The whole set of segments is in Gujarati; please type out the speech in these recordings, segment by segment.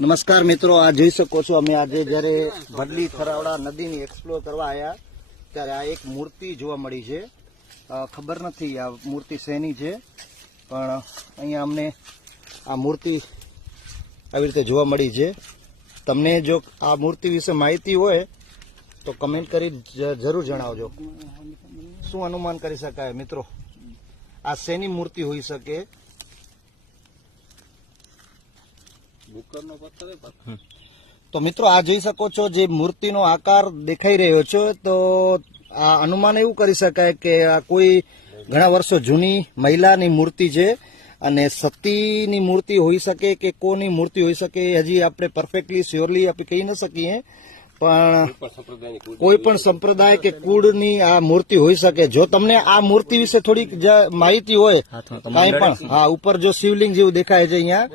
નમસ્કાર મિત્રો, આ જોઈ શકો છો અમે આજે જયારે ભડલી થરાવડા નદીની એક્સપ્લોર કરવા આવ્યા ત્યારે આ એક મૂર્તિ જોવા મળી છે. ખબર નથી આ મૂર્તિ શેની છે, પણ અહીંયા અમને આ મૂર્તિ આવી રીતે જોવા મળી છે. તમને જો આ મૂર્તિ વિશે માહિતી હોય તો કમેન્ટ કરી જરૂર જણાવજો. શું અનુમાન કરી શકાય મિત્રો, આ શેની મૂર્તિ હોઈ શકે? તો મિત્રો આ જોઈ શકો છો જે મૂર્તિનો આકાર દેખાઈ રહ્યો છે, તો આ અનુમાન એવું કરી શકાય કે આ કોઈ ઘણા વર્ષો જૂની મહિલાની મૂર્તિ છે અને સતીની મૂર્તિ હોઈ શકે કે કોની મૂર્તિ હોઈ શકે હજી આપણે પરફેક્ટલી શ્યોરલી આપણે કહી ન શકીએ, પણ કોઈ પણ સંપ્રદાય કે કુળની આ મૂર્તિ હોઈ શકે. જો તમને આ મૂર્તિ વિશે થોડીક માહિતી હોય કઈ પણ, હા, ઉપર જો શિવલિંગ જેવું દેખાય છે અહીંયા,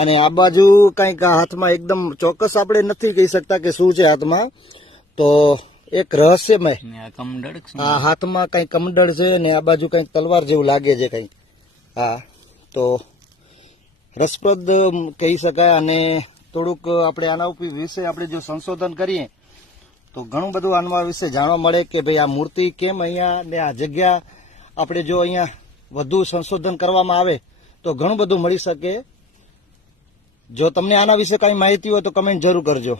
અને આ બાજુ કઈક હાથમાં એકદમ ચોક્કસ આપણે નથી કહી શકતા કે શું છે હાથમાં, તો એક રહસ્યમય આ હાથમાં કઈ કમંડળ છે ને આ બાજુ કઈક તલવાર જેવું લાગે છે કઈક. હા, તો રસપ્રદ કહી શકાય. અને થોડુંક આપણે આના વિશે આપણે જો સંશોધન કરીએ તો ઘણું બધું આના વિશે જાણવા મળે કે ભાઈ આ મૂર્તિ કેમ અહીંયા ને આ જગ્યા આપણે જો અહીંયા વધુ સંશોધન કરવામાં આવે તો ઘણું બધું મળી શકે. જો તમને આના વિશે કઈ માહિતી હોય તો કમેન્ટ જરૂર કરજો.